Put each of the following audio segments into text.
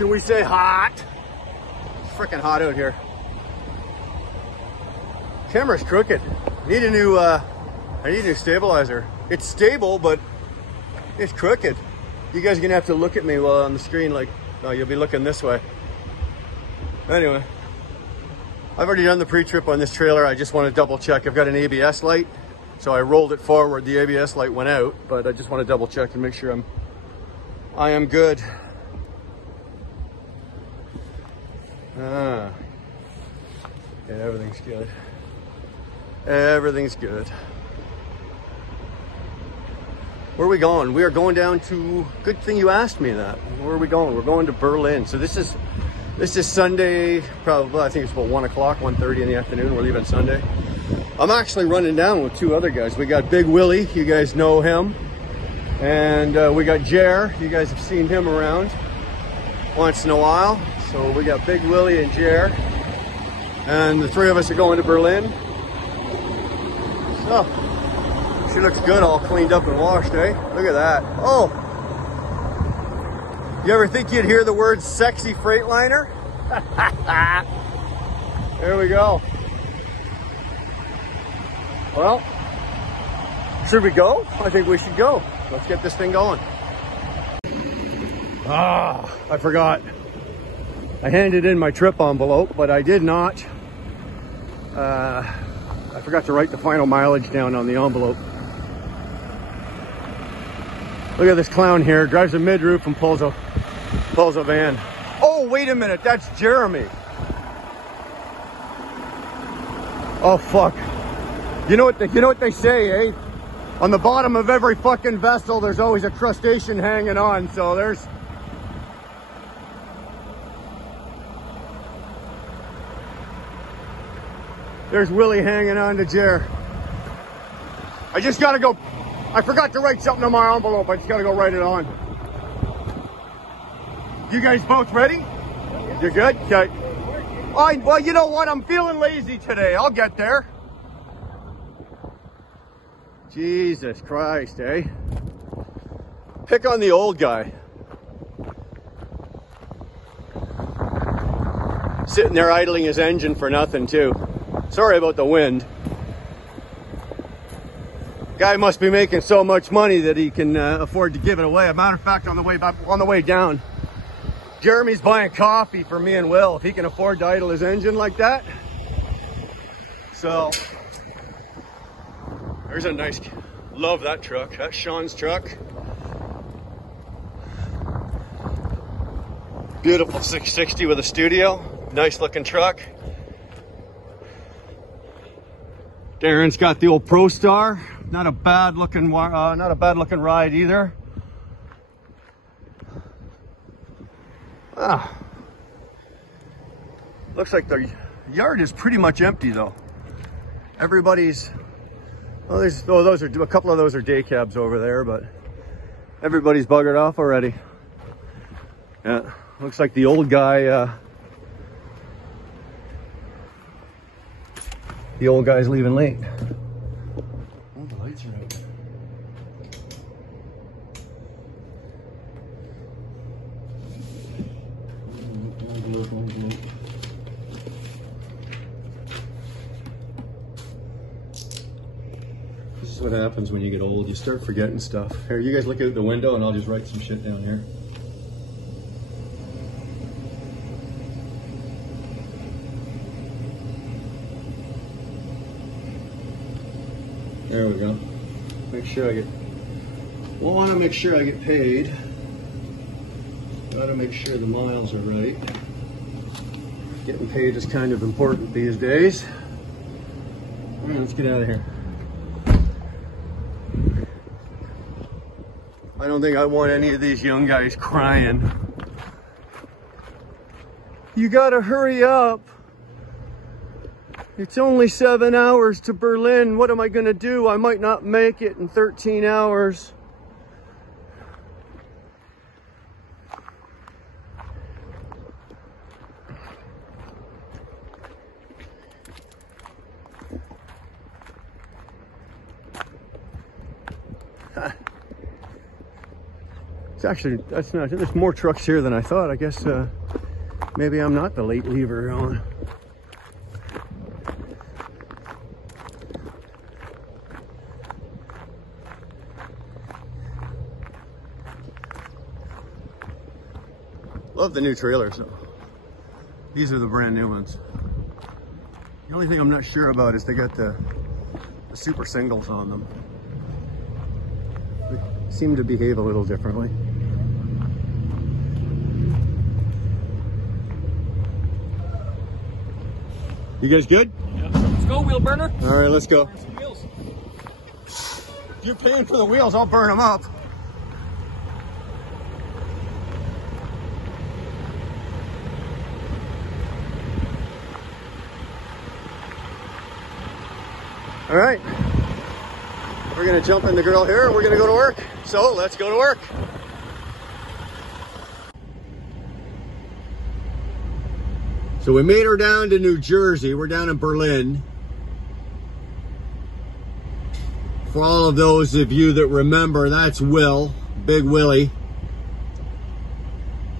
Can we say hot? It's freaking hot out here. Camera's crooked. Need a new, I need a new stabilizer. It's stable, but it's crooked. You guys are gonna have to look at me while on the screen, like, no, you'll be looking this way. Anyway, I've already done the pre-trip on this trailer. I just want to double check. I've got an ABS light, so I rolled it forward. The ABS light went out, but I just want to double check and make sure I am good. Yeah, everything's good. Everything's good. Where are we going? We are going down to, good thing you asked me that. Where are we going? We're going to Berlin. So this is Sunday, probably, I think it's about 1 o'clock, 1:30 in the afternoon. We're leaving Sunday. I'm actually running down with two other guys. We got Big Willie, you guys know him. And we got Jer, you guys have seen him around once in a while. So we got Big Willie and Jer. And the three of us are going to Berlin. So, she looks good, all cleaned up and washed, eh? Look at that. Oh! You ever think you'd hear the word sexy Freightliner? There we go. Well, should we go? I think we should go. Let's get this thing going. Ah, I forgot. I handed in my trip envelope, but I did not. I forgot to write the final mileage down on the envelope. Look at this clown here, drives a mid-roof and pulls a van. Oh, wait a minute, that's Jeremy. Oh, fuck. You know what they say, eh? On the bottom of every fucking vessel, there's always a crustacean hanging on, so there's Willie hanging on to Jer. I just gotta go. I forgot to write something on my envelope. I just gotta go write it on. You guys both ready? You're good? Okay. Well, you know what? I'm feeling lazy today. I'll get there. Jesus Christ, eh? Pick on the old guy. Sitting there idling his engine for nothing, too. Sorry about the wind. Guy must be making so much money that he can afford to give it away. As a matter of fact, on the way down, Jeremy's buying coffee for me and Will if he can afford to idle his engine like that. So there's a nice, love that truck. That's Sean's truck. Beautiful 660 with a studio. Nice looking truck. Darren's got the old Pro Star. Not a bad looking ride either. Ah, looks like the yard is pretty much empty though. Everybody's, well, those are a couple of those are day cabs over there, but everybody's buggered off already. Yeah, looks like the old guy. The old guy's leaving late. Oh, the lights are out. This is what happens when you get old. You start forgetting stuff. Here, you guys look out the window and I'll just write some shit down here. There we go. Make sure I get, well, I want to make sure I get paid. Gotta make sure the miles are right. Getting paid is kind of important these days. All right, let's get out of here. I don't think I want any of these young guys crying. You gotta hurry up. It's only 7 hours to Berlin. What am I gonna do? I might not make it in 13 hours. It's actually, that's not, there's more trucks here than I thought. I guess maybe I'm not the late leaver on. Love the new trailers though. These are the brand new ones. The only thing I'm not sure about is they got the super singles on them. They seem to behave a little differently. You guys good? Yeah. Let's go, Wheelburner. All right, let's go. Burn some wheels. If you're paying for the wheels, I'll burn them up. All right, we're gonna jump in the grill here and we're gonna go to work. So let's go to work. So we made her down to New Jersey. We're down in Berlin. For all of those of you that remember, that's Will, Big Willie.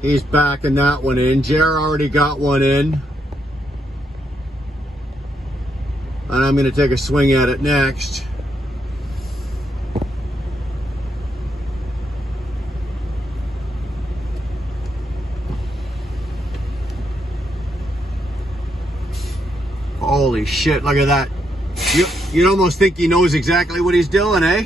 He's backing that one in. Jer already got one in. And I'm going to take a swing at it next. Holy shit, look at that. You'd almost think he knows exactly what he's doing, eh?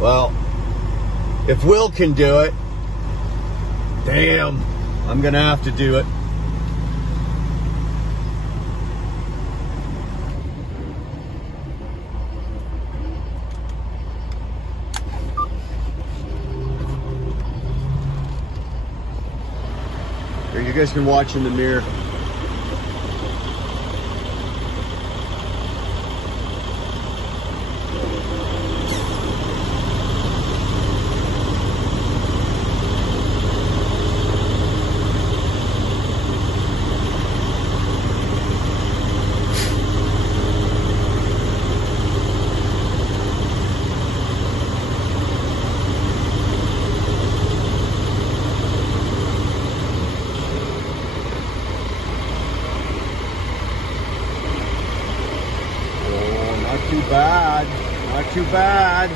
Well, if Will can do it, damn, I'm gonna have to do it. Here, you guys can watch in the mirror. Not too bad, not too bad.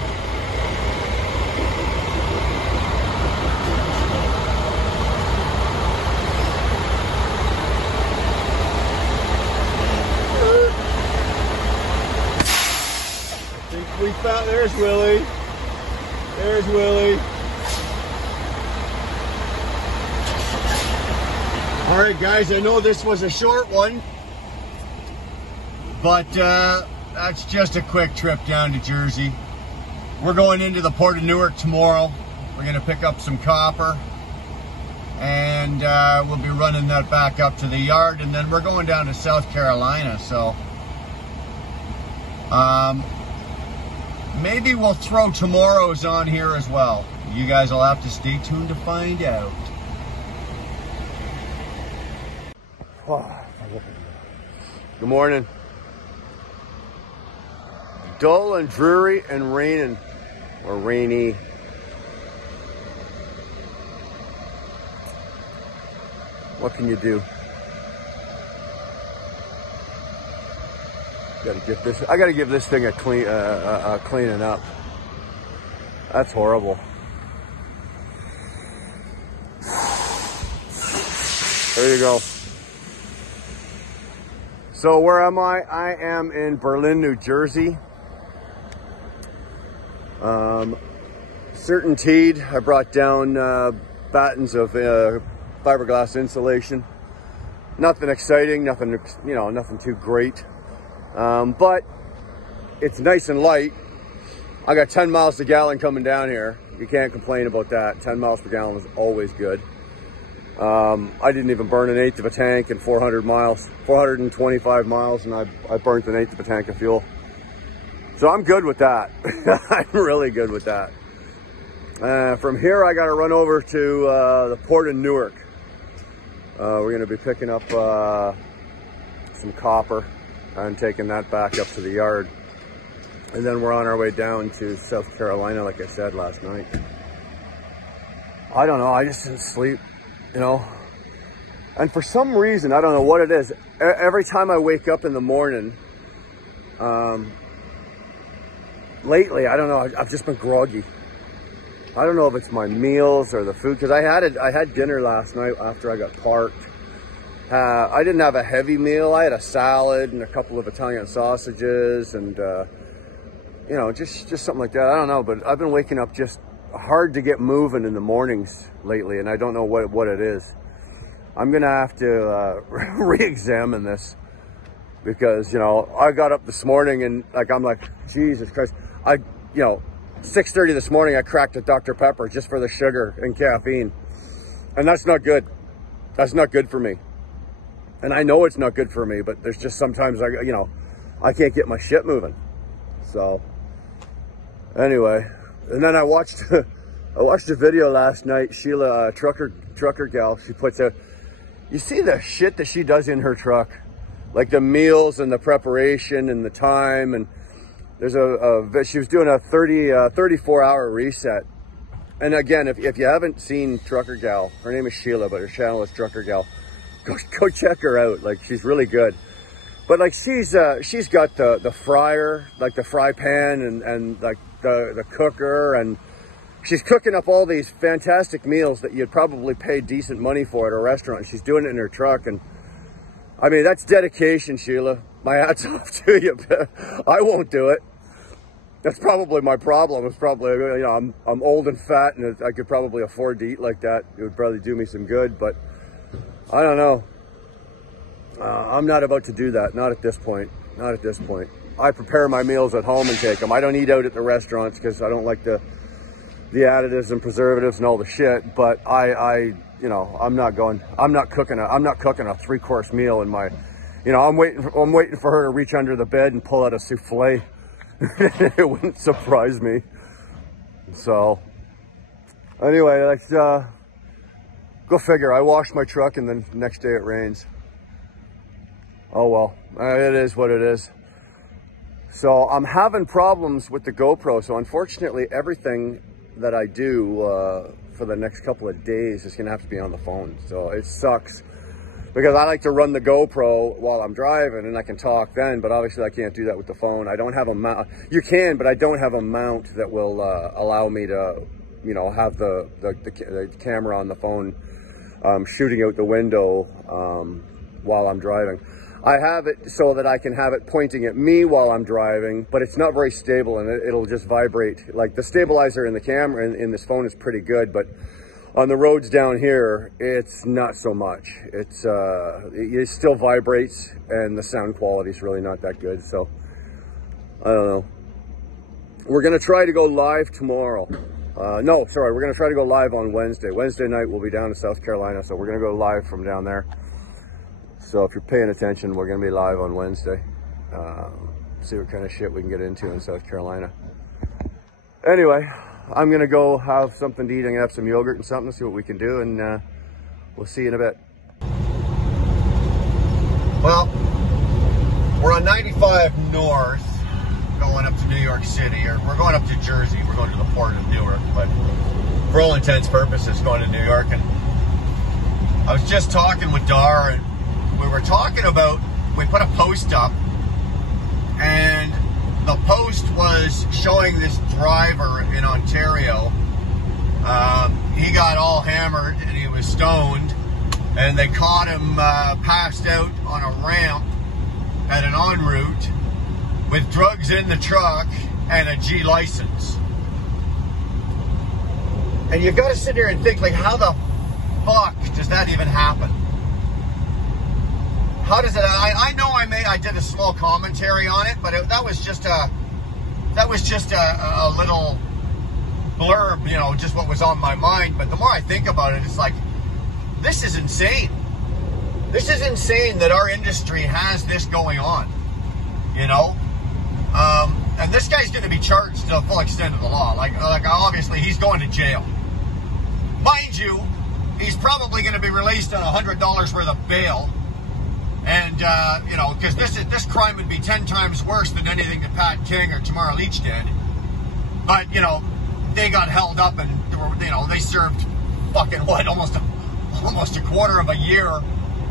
I think we found, there's Willie. There's Willie. All right, guys, I know this was a short one, but that's just a quick trip down to Jersey. We're going into the Port of Newark tomorrow. We're gonna pick up some copper and we'll be running that back up to the yard, and then we're going down to South Carolina. So maybe we'll throw tomorrow's on here as well. You guys will have to stay tuned to find out. Good morning. Dull and dreary and raining, or rainy. What can you do? I gotta give this thing a cleaning up. That's horrible. There you go. So where am I? I am in Berlin, New Jersey. Certainteed, I brought down battens of fiberglass insulation. Nothing exciting, nothing, you know, nothing too great. But it's nice and light. I got 10 miles per gallon coming down here. You can't complain about that. 10 miles per gallon is always good. I didn't even burn an eighth of a tank in 425 miles, and I burnt an eighth of a tank of fuel. So I'm good with that. I'm really good with that. From here, I got to run over to the port of Newark. We're going to be picking up some copper and taking that back up to the yard. And then we're on our way down to South Carolina, like I said last night. I don't know, I just didn't sleep, you know. And for some reason, I don't know what it is, every time I wake up in the morning, lately, I don't know, I've just been groggy. I don't know if it's my meals or the food, because I had dinner last night after I got parked. I didn't have a heavy meal. I had a salad and a couple of Italian sausages and, you know, just something like that. I don't know, but I've been waking up just hard to get moving in the mornings lately, and I don't know what it is. I'm gonna have to re-examine this, because, you know, I got up this morning and I'm like, Jesus Christ. You know, 6:30 this morning, I cracked a Dr. Pepper just for the sugar and caffeine, and that's not good. That's not good for me. And I know it's not good for me, but there's just sometimes you know, I can't get my shit moving. So anyway, and then I watched a video last night. Sheila, trucker gal, she puts out, you see the shit that she does in her truck, like the meals and the preparation and the time. And there's she was doing a 34-hour reset. And again, if you haven't seen Trucker Gal, her name is Sheila, but her channel is Trucker Gal. Go check her out. Like, she's really good. But like, she's got the fryer, like the fry pan and like the cooker, and she's cooking up all these fantastic meals that you'd probably pay decent money for at a restaurant. She's doing it in her truck, and I mean, that's dedication, Sheila. My hat's off to you. I won't do it. That's probably my problem. It's probably, you know, I'm old and fat, and I could probably afford to eat like that. It would probably do me some good, but I don't know. I'm not about to do that. Not at this point. Not at this point. I prepare my meals at home and take them. I don't eat out at the restaurants because I don't like the additives and preservatives and all the shit. But you know, I'm not cooking a 3-course meal in my, you know, I'm waiting for her to reach under the bed and pull out a souffle. It wouldn't surprise me. So anyway, let's go figure. I washed my truck and then the next day it rains. Oh well, it is what it is. So I'm having problems with the GoPro. So unfortunately, everything that I do for the next couple of days is gonna have to be on the phone. So it sucks, because I like to run the GoPro while I'm driving and I can talk then, but obviously I can't do that with the phone. I don't have a mount. You can, but I don't have a mount that will allow me to, you know, have the camera on the phone shooting out the window while I'm driving. I have it so that I can have it pointing at me while I'm driving, but it's not very stable, and it'll just vibrate. Like, the stabilizer in the camera in this phone is pretty good, but on the roads down here, it's not so much. It still vibrates, and the sound quality is really not that good. So I don't know. We're gonna try to go live tomorrow. No, sorry, we're gonna try to go live on Wednesday. Wednesday night we'll be down in South Carolina, so we're gonna go live from down there. So if you're paying attention, we're gonna be live on Wednesday. See what kind of shit we can get into in South Carolina. Anyway, I'm gonna go have something to eat. I'm gonna have some yogurt and something, see what we can do, and we'll see you in a bit. Well, we're on 95 North, going up to New York City, or we're going up to Jersey. We're going to the port of Newark, but for all intents and purposes, going to New York. And I was just talking with Dar, and we were talking about, we put a post up, and the post was showing this driver in Ontario. He got all hammered and he was stoned, and they caught him passed out on a ramp at an en route with drugs in the truck and a G license. And you've got to sit there and think, like, how the fuck does that even happen? How does it? I know I did a small commentary on it, but that was just a little blurb, you know, just what was on my mind. But the more I think about it, it's like, this is insane. This is insane that our industry has this going on, you know? And this guy's going to be charged to the full extent of the law. Like obviously he's going to jail. Mind you, he's probably going to be released on $100 worth of bail. And, you know, because this crime would be 10 times worse than anything that Pat King or Tamara Leach did. But, you know, they got held up and, you know, they served fucking, what, almost a quarter of a year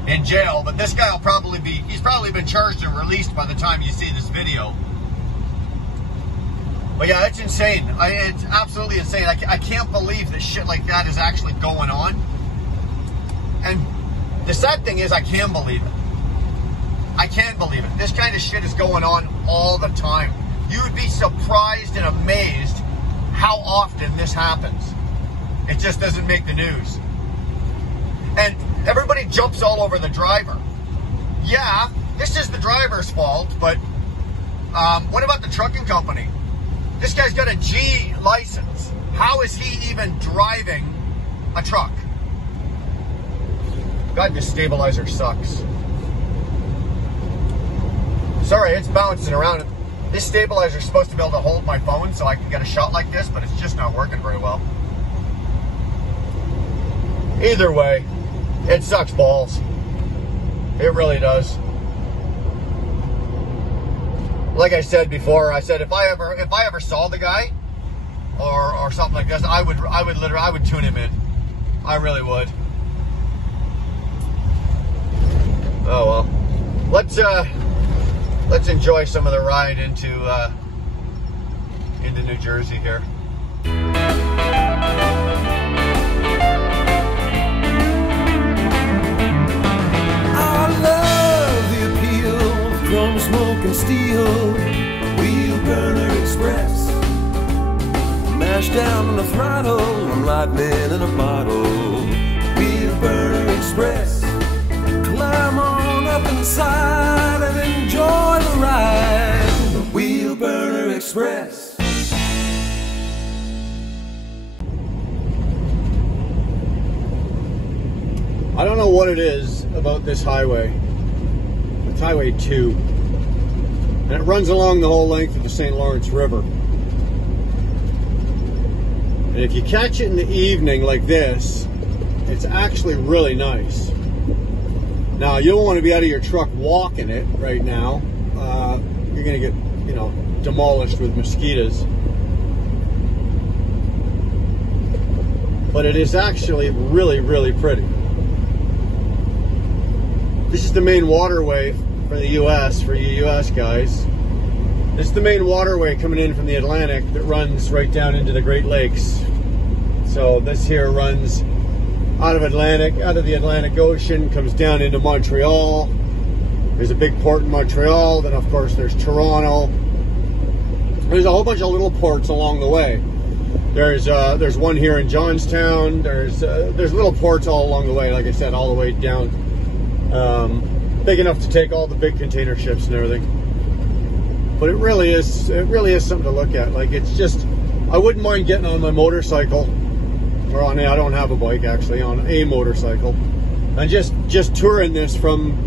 in jail. But this guy will probably be, he's probably been charged and released by the time you see this video. But yeah, it's insane. It's absolutely insane. I can't believe that shit like that is actually going on. And the sad thing is I can believe it. I can believe it. This kind of shit is going on all the time. You would be surprised and amazed how often this happens. It just doesn't make the news. And everybody jumps all over the driver. Yeah, this is the driver's fault, but what about the trucking company? This guy's got a G license. How is he even driving a truck? God, this stabilizer sucks. Sorry, it's bouncing around. This stabilizer is supposed to be able to hold my phone so I can get a shot like this, but it's just not working very well. Either way, it sucks balls. It really does. Like I said before, I said if I ever saw the guy or something like this, I would tune him in. I really would. Oh well. Let's enjoy some of the ride into New Jersey here. I love the appeal from smoke and steel. Wheelburner Express. Mash down on the throttle, I'm lightning in a bottle. Wheelburner Express. Climb on up inside and enjoy the ride. Wheelburner Express. I don't know what it is about this highway. It's Highway 2. And it runs along the whole length of the St. Lawrence River. And if you catch it in the evening like this, it's actually really nice. Now, you don't want to be out of your truck walking it right now. You're going to get, you know, demolished with mosquitoes. But it is actually really, really pretty. This is the main waterway for the U.S., for you U.S. guys. This is the main waterway coming in from the Atlantic that runs right down into the Great Lakes. So this here runs out of the Atlantic Ocean, comes down into Montreal. There's a big port in Montreal. Then, of course, there's Toronto. There's a whole bunch of little ports along the way. There's one here in Johnstown. There's little ports all along the way, like I said, all the way down. Big enough to take all the big container ships and everything. But it really is something to look at. Like, it's just, I wouldn't mind getting on my motorcycle, or on, I don't have a bike actually, on a motorcycle, and just touring this from,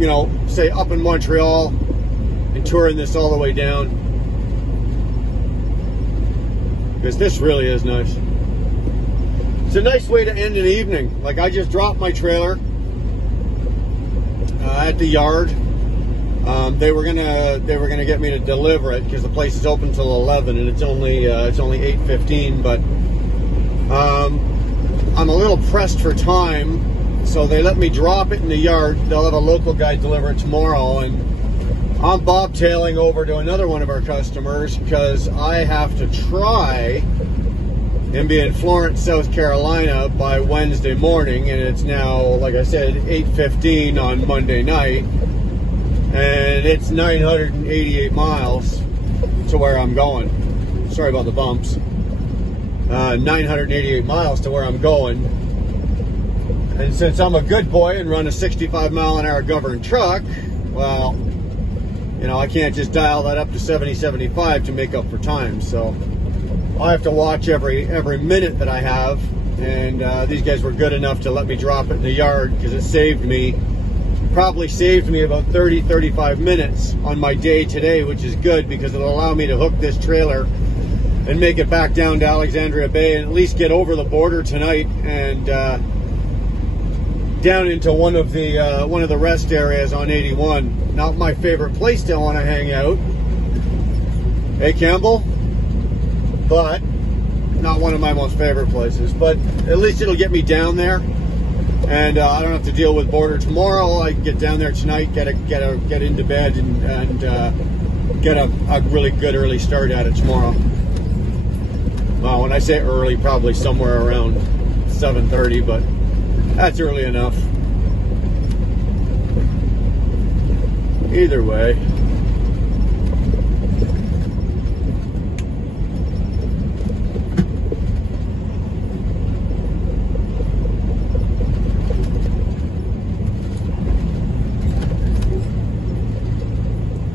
you know, say up in Montreal, and touring this all the way down. Because this really is nice. It's a nice way to end an evening. Like, I just dropped my trailer at the yard. They were gonna get me to deliver it because the place is open till 11 and it's only 8:15. But I'm a little pressed for time, so they let me drop it in the yard. They'll have a local guy deliver it tomorrow, and I'm bobtailing over to another one of our customers because I have to try and be in Florence, South Carolina by Wednesday morning, and it's now, like I said, 8:15 on Monday night, and it's 988 miles to where I'm going. Sorry about the bumps. 988 miles to where I'm going. And since I'm a good boy and run a 65 mile an hour governed truck, well, you know, I can't just dial that up to 70, 75 to make up for time. So I have to watch every minute that I have and these guys were good enough to let me drop it in the yard because it probably saved me about 30-35 minutes on my day today, which is good because it'll allow me to hook this trailer and make it back down to Alexandria Bay and at least get over the border tonight and down into one of the rest areas on 81. Not my favorite place to want to hang out, hey Campbell, but not one of my most favorite places. But at least it'll get me down there, and I don't have to deal with border tomorrow. I can get down there tonight, get into bed, and get a really good early start at it tomorrow. Well, when I say early, probably somewhere around 7:30, but that's early enough. Either way.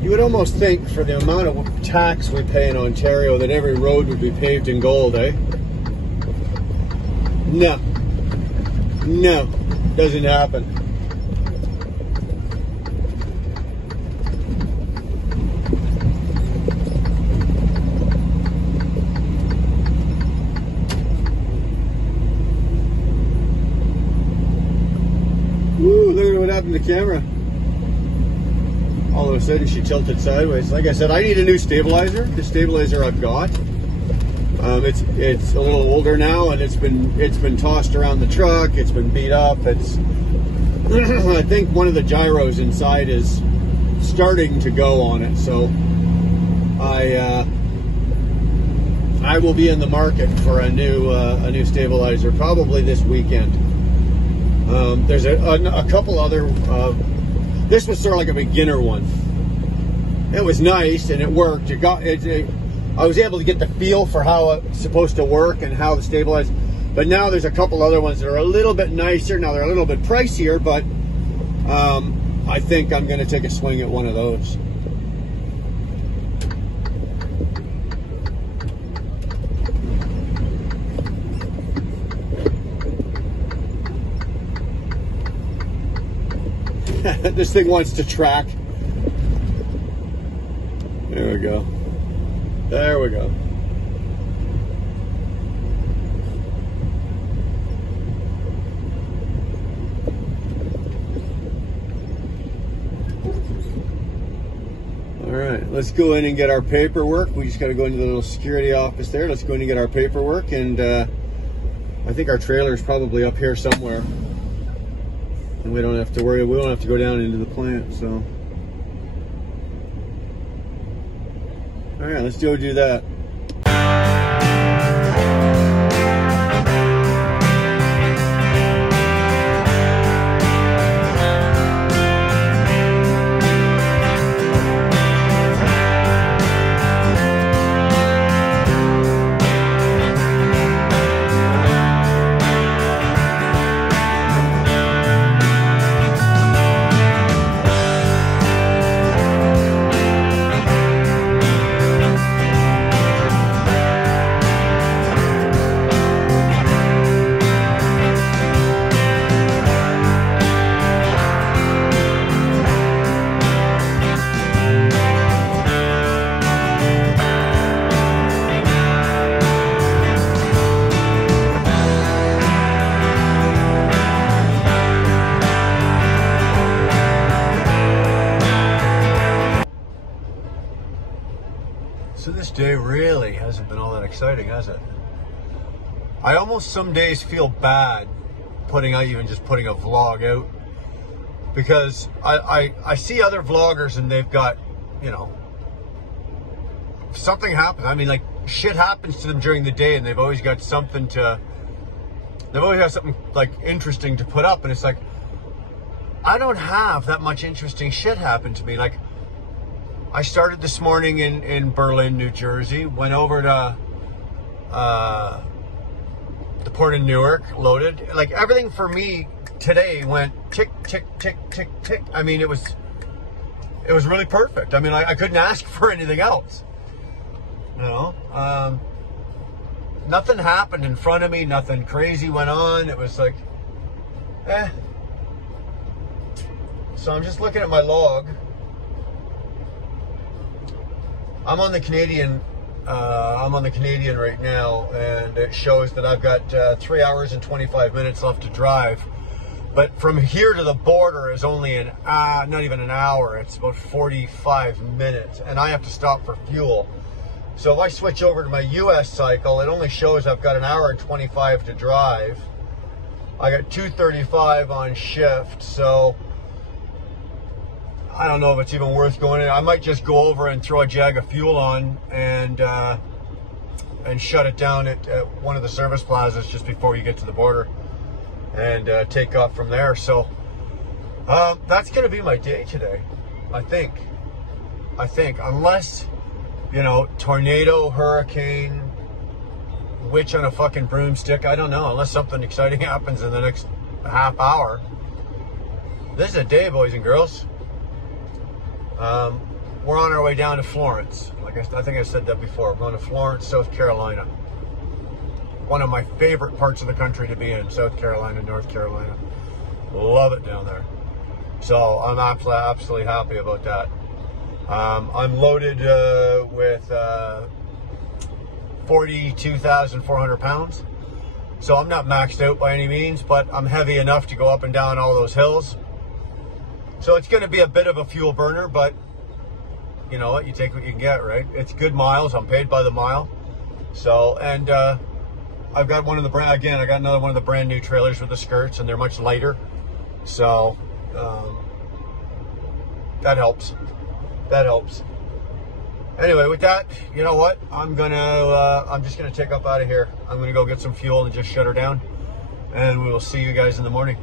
You would almost think for the amount of tax we pay in Ontario that every road would be paved in gold, eh? No. No, doesn't happen. Woo, look at what happened to the camera. All of a sudden she tilted sideways. Like I said, I need a new stabilizer. The stabilizer I've got, it's a little older now, and it's been tossed around the truck. It's been beat up. It's I think one of the gyros inside is starting to go on it. So I will be in the market for a new stabilizer probably this weekend. There's a couple other. This was sort of like a beginner one. It was nice and it worked. I was able to get the feel for how it's supposed to work and how to stabilize. But now there's a couple other ones that are a little bit nicer. Now they're a little bit pricier, but I think I'm going to take a swing at one of those. This thing wants to track. There we go. There we go. All right, let's go in and get our paperwork. We just got to go into the little security office there. Let's go in and get our paperwork, and I think our trailer is probably up here somewhere. And we don't have to worry, we don't have to go down into the plant, so. All right, let's go do that. So this day really hasn't been all that exciting, has it? I almost some days feel bad putting a vlog out, because I see other vloggers and they've got, you know, something happens. I mean, like, shit happens to them during the day and they've always got something like interesting to put up, and it's like, I don't have that much interesting shit happen to me. Like, I started this morning in Berlin, New Jersey, went over to the port of Newark, loaded. Like, everything for me today went tick, tick, tick, tick, tick. I mean, it was really perfect. I mean, I couldn't ask for anything else, you know? nothing happened in front of me. Nothing crazy went on. It was like, eh. So I'm just looking at my log. I'm on the Canadian right now, and it shows that I've got 3 hours and 25 minutes left to drive. But from here to the border is only not even an hour. It's about 45 minutes, and I have to stop for fuel. So if I switch over to my US cycle, it only shows I've got an hour and 25 to drive. I got 2:35 on shift, so I don't know if it's even worth going in. I might just go over and throw a jag of fuel on and shut it down at one of the service plazas just before you get to the border, and take off from there. So that's going to be my day today, I think, unless, you know, tornado, hurricane, witch on a fucking broomstick, I don't know, unless something exciting happens in the next half hour. This is a day, boys and girls. We're on our way down to Florence. Like I think I said that before. We're going to Florence, South Carolina. One of my favorite parts of the country to be in, South Carolina, North Carolina. Love it down there. So I'm absolutely happy about that. I'm loaded with 42,400 pounds. So I'm not maxed out by any means, but I'm heavy enough to go up and down all those hills. So it's going to be a bit of a fuel burner, but you know what? You take what you can get, right? It's good miles. I'm paid by the mile. So, and I've got one of the I got another one of the brand new trailers with the skirts, and they're much lighter. So that helps. That helps. Anyway, with that, you know what? I'm just gonna take up out of here. I'm gonna go get some fuel and just shut her down, and we will see you guys in the morning.